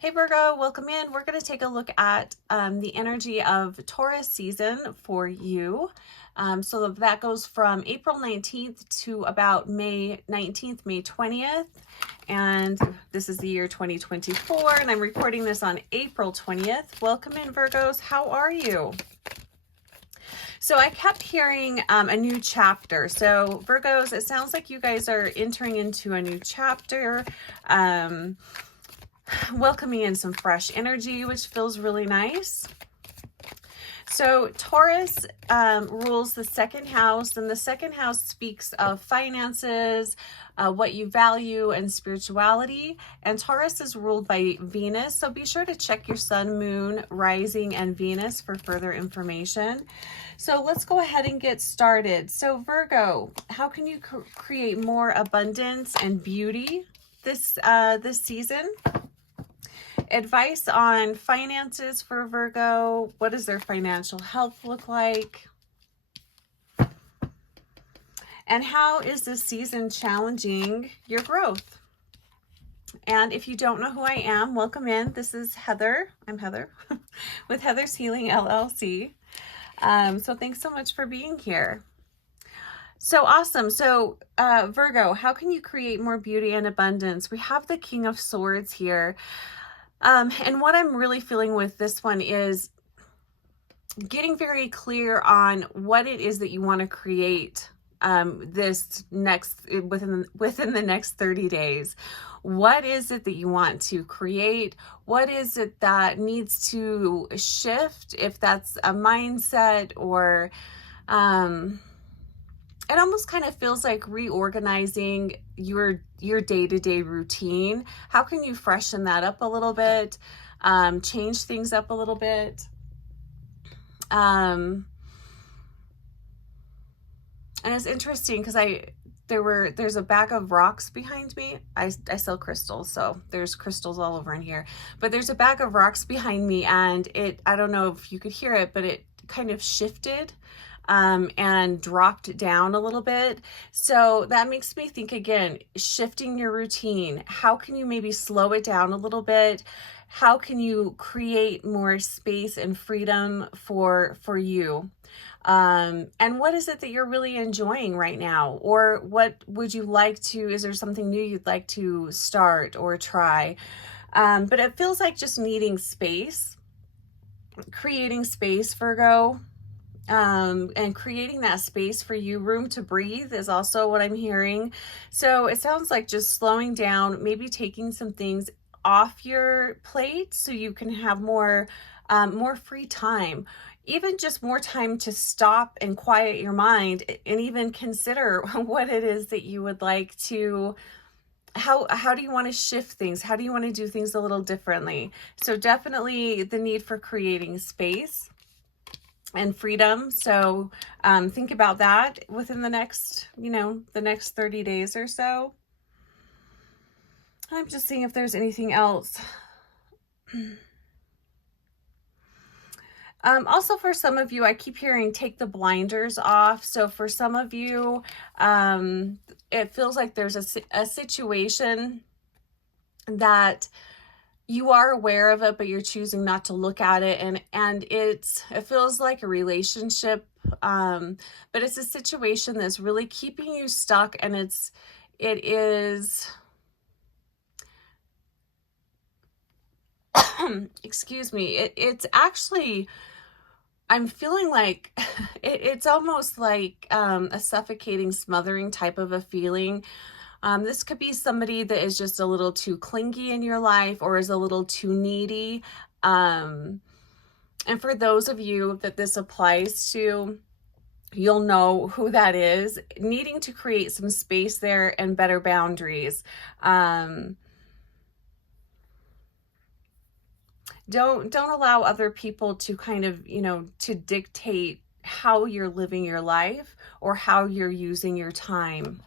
Hey Virgo, welcome in. We're going to take a look at the energy of Taurus season for you. So that goes from April 19th to about May 19th, May 20th. And this is the year 2024, and I'm recording this on April 20th. Welcome in, Virgos. How are you? So I kept hearing a new chapter. So Virgos, it sounds like you guys are entering into a new chapter. Welcoming in some fresh energy, which feels really nice. So Taurus rules the second house, and the second house speaks of finances, what you value, and spirituality. And Taurus is ruled by Venus, so be sure to check your sun, moon, rising, and Venus for further information. So let's go ahead and get started. So Virgo, how can you create more abundance and beauty this season? Advice on finances for Virgo. What does their financial health look like? And how is this season challenging your growth? And if you don't know who I am, welcome in. This is Heather. I'm Heather with Heather's Healing LLC. So thanks so much for being here. So awesome. So Virgo, how can you create more beauty and abundance? We have the King of Swords here. And what I'm really feeling with this one is getting very clear on what it is that you want to create this next within the next 30 days. What is it that you want to create? What is it that needs to shift? If that's a mindset or it almost kind of feels like reorganizing your day-to-day routine. How can you freshen that up a little bit? Change things up a little bit? And it's interesting because there's a bag of rocks behind me. I sell crystals, so there's crystals all over in here. But there's a bag of rocks behind me, and I don't know if you could hear it, but it kind of shifted and dropped down a little bit. So that makes me think again, shifting your routine. How can you maybe slow it down a little bit? How can you create more space and freedom for you? And what is it that you're really enjoying right now? Or what would you like to, is there something new you'd like to start or try? But it feels like just needing space, creating space, Virgo. And creating that space for you. Room to breathe is also what I'm hearing. So it sounds like just slowing down, maybe taking some things off your plate so you can have more free time, even just more time to stop and quiet your mind and even consider what it is that you would like to, how do you want to shift things? How do you want to do things a little differently? So definitely the need for creating space and freedom. So think about that within the next, the next 30 days or so. I'm just seeing if there's anything else. Also for some of you, I keep hearing take the blinders off. So for some of you, it feels like there's a situation that you are aware of it, but you're choosing not to look at it. And it feels like a relationship, but it's a situation that's really keeping you stuck. And it is, excuse me, it's actually, I'm feeling like it's almost like a suffocating, smothering type of a feeling. This could be somebody that is just a little too clingy in your life or is a little too needy. And for those of you that this applies to, you'll know who that is, needing to create some space there and better boundaries. Don't allow other people to kind of, to dictate how you're living your life or how you're using your time.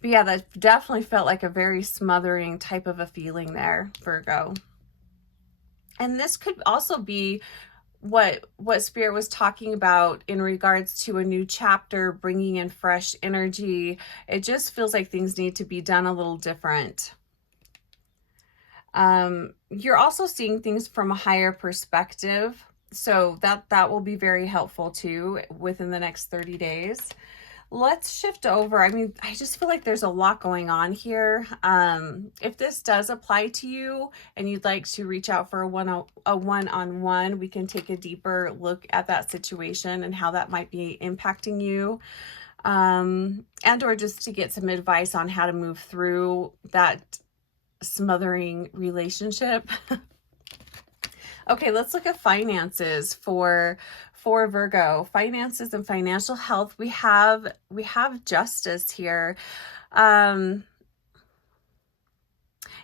But yeah, that definitely felt like a very smothering type of a feeling there, Virgo. And this could also be what Spirit was talking about in regards to a new chapter, bringing in fresh energy. It just feels like things need to be done a little different. You're also seeing things from a higher perspective. So that will be very helpful too within the next 30 days. Let's shift over. I mean, I just feel like there's a lot going on here. If this does apply to you and you'd like to reach out for a one-on-one, we can take a deeper look at that situation and how that might be impacting you. And or just to get some advice on how to move through that smothering relationship. Okay, let's look at finances for Virgo. Finances and financial health. We have justice here.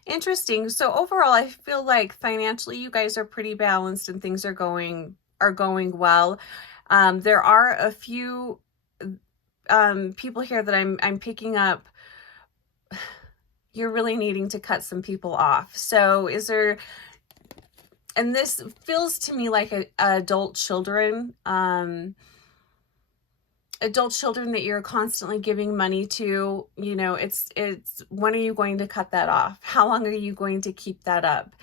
Interesting. So overall, I feel like financially you guys are pretty balanced and things are going well. There are a few people here that I'm picking up. You're really needing to cut some people off. So is there, and this feels to me like adult children that you're constantly giving money to. You know, it's when are you going to cut that off? How long are you going to keep that up?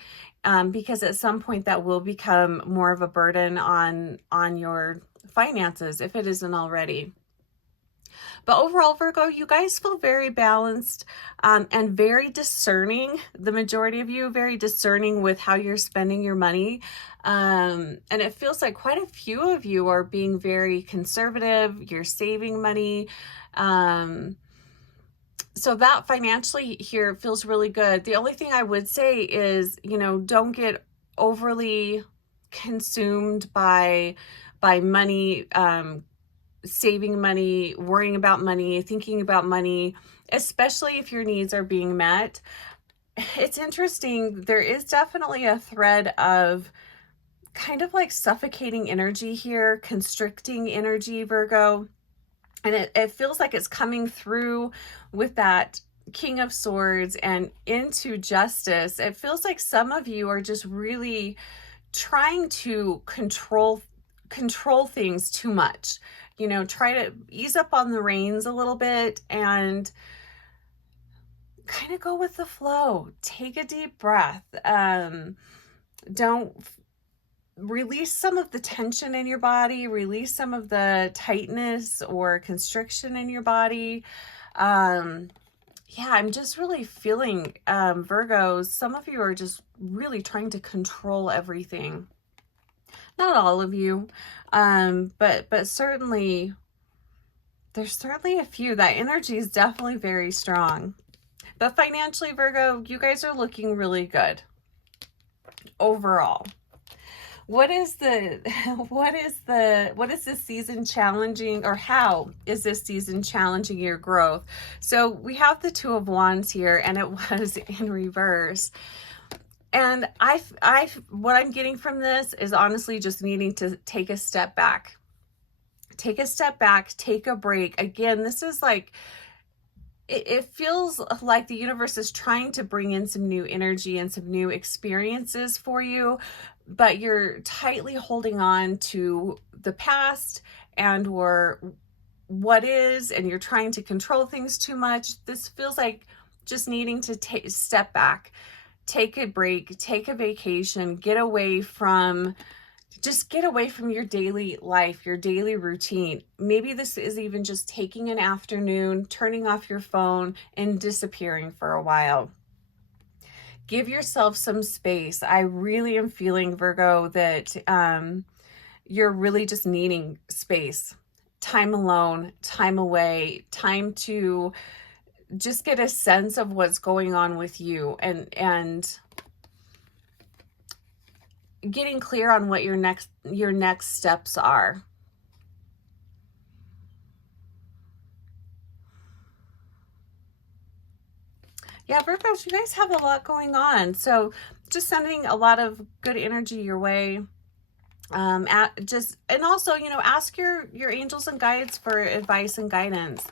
Because at some point that will become more of a burden on your finances if it isn't already. But overall, Virgo, you guys feel very balanced and very discerning. The majority of you very discerning with how you're spending your money. And it feels like quite a few of you are being very conservative. You're saving money. So that financially here feels really good. The only thing I would say is, you know, don't get overly consumed by money, saving money, worrying about money, thinking about money, especially if your needs are being met. It's interesting. There is definitely a thread of kind of like suffocating energy here, constricting energy, Virgo. And it feels like it's coming through with that King of Swords and into justice. It feels like some of you are just really trying to control things too much. You know, try to ease up on the reins a little bit and kind of go with the flow. Take a deep breath. Don't release some of the tension in your body, release some of the tightness or constriction in your body. Yeah, I'm just really feeling, Virgos, some of you are just really trying to control everything. Not all of you, but certainly, there's certainly a few. That energy is definitely very strong. But financially, Virgo, you guys are looking really good overall. What is this season challenging, or how is this season challenging your growth? So we have the Two of Wands here, and it was in reverse. And what I'm getting from this is honestly just needing to take a step back. Take a step back, take a break. Again, this is like, it feels like the universe is trying to bring in some new energy and some new experiences for you, but you're tightly holding on to the past and or what is, and you're trying to control things too much. This feels like just needing to step back. Take a break, take a vacation, get away from your daily life, your daily routine. Maybe this is even just taking an afternoon, turning off your phone and disappearing for a while. Give yourself some space. I really am feeling, Virgo, that you're really just needing space, time alone, time away, time to just get a sense of what's going on with you and getting clear on what your next steps are. Yeah, Virgos, you guys have a lot going on. So just sending a lot of good energy your way. And also, you know, ask your angels and guides for advice and guidance.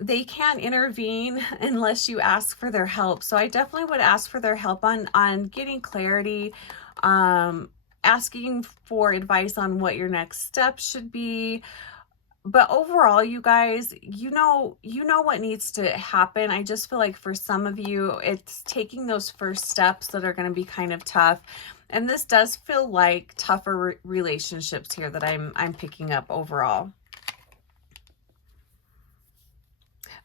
They can't intervene unless you ask for their help. So I definitely would ask for their help on getting clarity, asking for advice on what your next steps should be. but overall, you guys, you know what needs to happen. I just feel like for some of you, it's taking those first steps that are going to be kind of tough. And this does feel like tougher relationships here that I'm picking up overall.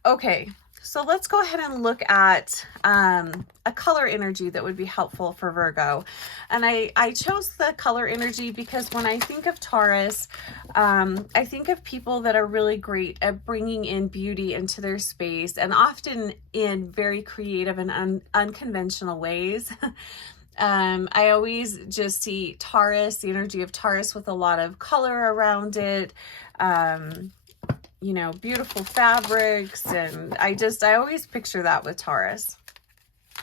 Okay, so let's go ahead and look at a color energy that would be helpful for Virgo. And I chose the color energy because when I think of Taurus, I think of people that are really great at bringing in beauty into their space, and often in very creative and unconventional ways. I always just see Taurus, the energy of Taurus, with a lot of color around it. You know, beautiful fabrics, and I always picture that with Taurus.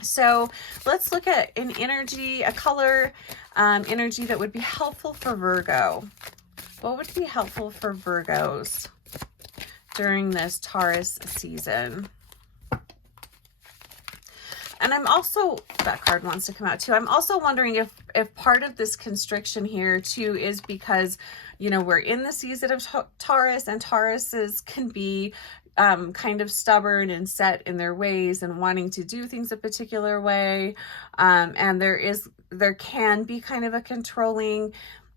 So let's look at an energy, a color energy that would be helpful for Virgo. What would be helpful for Virgos during this Taurus season? And I'm also, that card wants to come out too. I'm also wondering if part of this constriction here too is because, you know, we're in the season of Taurus, and Tauruses can be kind of stubborn and set in their ways and wanting to do things a particular way. And there can be kind of a controlling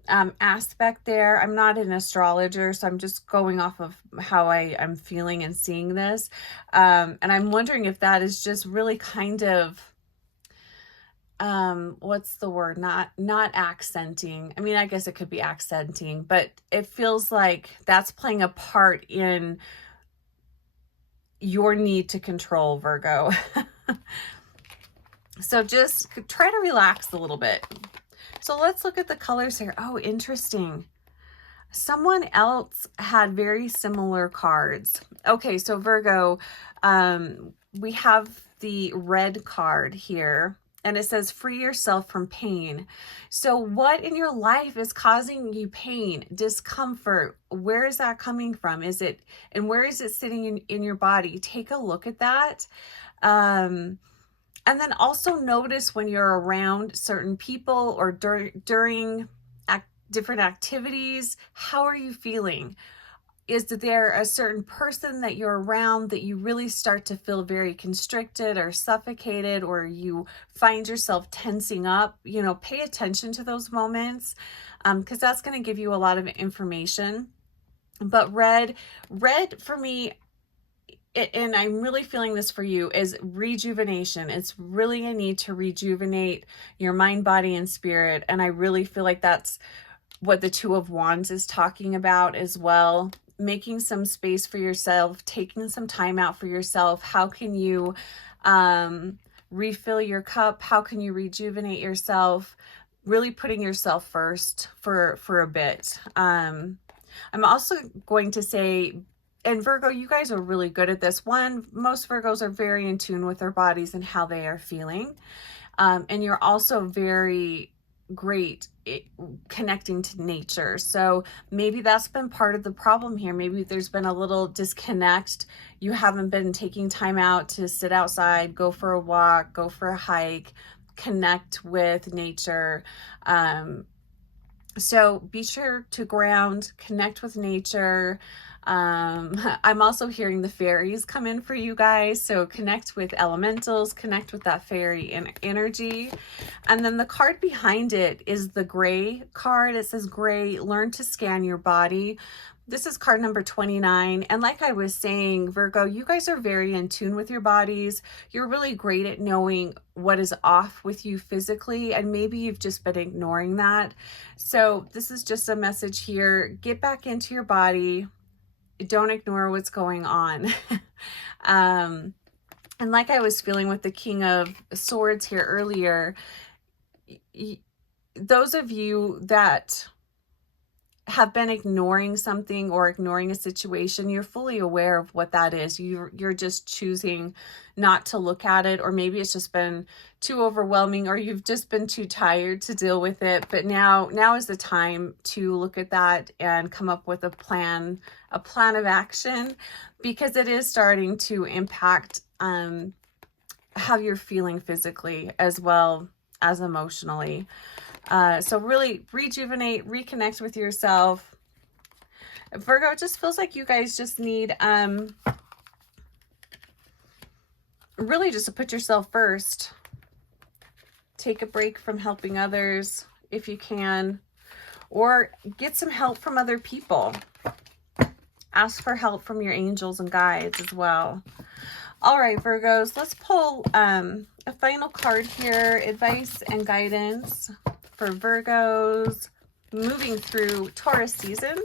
aspect there. I'm not an astrologer, so I'm just going off of how I'm feeling and seeing this. And I'm wondering if that is just really kind of, what's the word? Not accenting. I mean, I guess it could be accenting, but it feels like that's playing a part in your need to control, Virgo. So just try to relax a little bit. So let's look at the colors here. Oh, interesting. Someone else had very similar cards. Okay, so Virgo, we have the red card here, and it says free yourself from pain. So what in your life is causing you pain, discomfort? Where is that coming from? And where is it sitting in your body? Take a look at that. And then also notice when you're around certain people or during different activities, how are you feeling? Is there a certain person that you're around that you really start to feel very constricted or suffocated, or you find yourself tensing up? You know, pay attention to those moments, because that's going to give you a lot of information. But red for me, and I'm really feeling this for you, is rejuvenation. It's really a need to rejuvenate your mind, body, and spirit. And I really feel like that's what the Two of Wands is talking about as well. Making some space for yourself, taking some time out for yourself. How can you refill your cup? How can you rejuvenate yourself? Really putting yourself first for a bit. I'm also going to say, and Virgo, you guys are really good at this. Most Virgos are very in tune with their bodies and how they are feeling. And you're also very great at connecting to nature. So maybe that's been part of the problem here. Maybe there's been a little disconnect. You haven't been taking time out to sit outside, go for a walk, go for a hike, connect with nature. So be sure to ground, connect with nature. I'm also hearing the fairies come in for you guys. So connect with elementals, connect with that fairy energy. And then the card behind it is the gray card. It says gray, learn to scan your body. This is card number 29. And like I was saying, Virgo, you guys are very in tune with your bodies. You're really great at knowing what is off with you physically, and maybe you've just been ignoring that. So this is just a message here. Get back into your body. Don't ignore what's going on. And like I was feeling with the King of Swords here earlier, those of you that have been ignoring something or ignoring a situation, you're fully aware of what that is. You're just choosing not to look at it, or maybe it's just been too overwhelming, or you've just been too tired to deal with it. But now is the time to look at that and come up with a plan of action, because it is starting to impact how you're feeling physically as well as emotionally. So really rejuvenate, reconnect with yourself. Virgo, it just feels like you guys just need, really just to put yourself first. Take a break from helping others if you can, or get some help from other people. Ask for help from your angels and guides as well. All right, Virgos, let's pull a final card here. Advice and guidance for Virgos moving through Taurus season.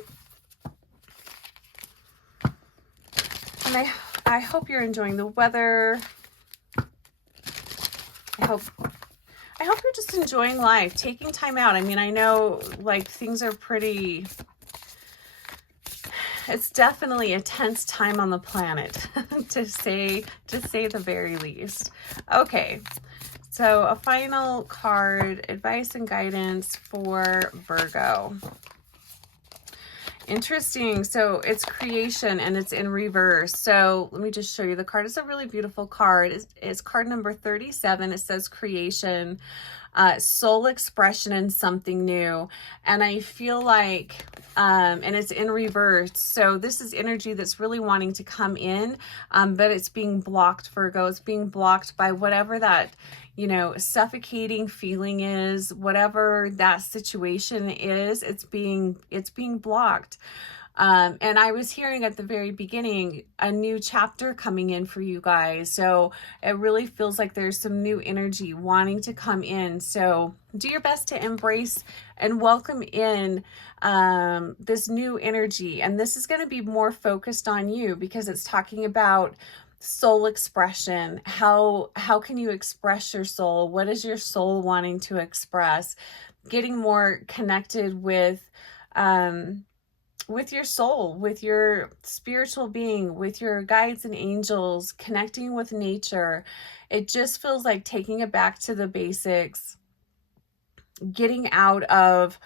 And I hope you're enjoying the weather. I hope you're just enjoying life, taking time out. I mean, I know like things are pretty, it's definitely a tense time on the planet to say the very least. Okay. So a final card, advice and guidance for Virgo. Interesting. So it's creation and it's in reverse. So let me just show you the card. It's a really beautiful card. It's card number 37. It says creation, soul expression and something new. And I feel like, and it's in reverse. So this is energy that's really wanting to come in, but it's being blocked, Virgo. It's being blocked by whatever that, you know, suffocating feeling is, whatever that situation is, it's being blocked. And I was hearing at the very beginning, a new chapter coming in for you guys. So it really feels like there's some new energy wanting to come in. So do your best to embrace and welcome in this new energy. And this is going to be more focused on you because it's talking about soul expression. How can you express your soul? What is your soul wanting to express? Getting more connected with your soul, with your spiritual being, with your guides and angels, connecting with nature. It just feels like taking it back to the basics, getting out of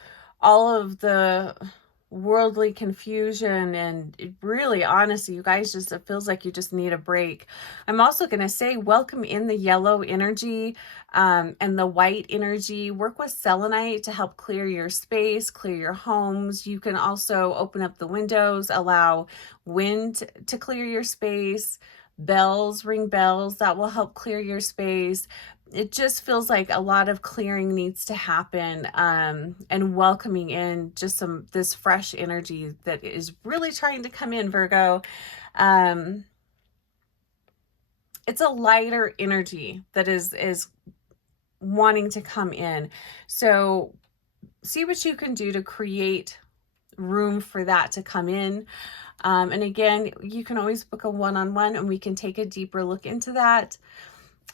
all of the worldly confusion, and it really, honestly, you guys, just, it feels like you just need a break. I'm also going to say welcome in the yellow energy and the white energy. Work with selenite to help clear your space, clear your homes. You can also open up the windows, allow wind to clear your space. Bells, ring bells, that will help clear your space. It just feels like a lot of clearing needs to happen, and welcoming in just this fresh energy that is really trying to come in, Virgo. It's a lighter energy that is wanting to come in. So see what you can do to create room for that to come in. And again, you can always book a one-on-one and we can take a deeper look into that.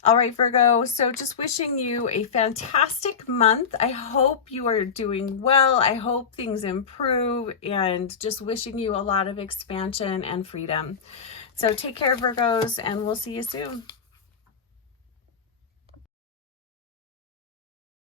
All right, Virgo, so just wishing you a fantastic month. I hope you are doing well. I hope things improve, and just wishing you a lot of expansion and freedom. So take care, Virgos, and we'll see you soon.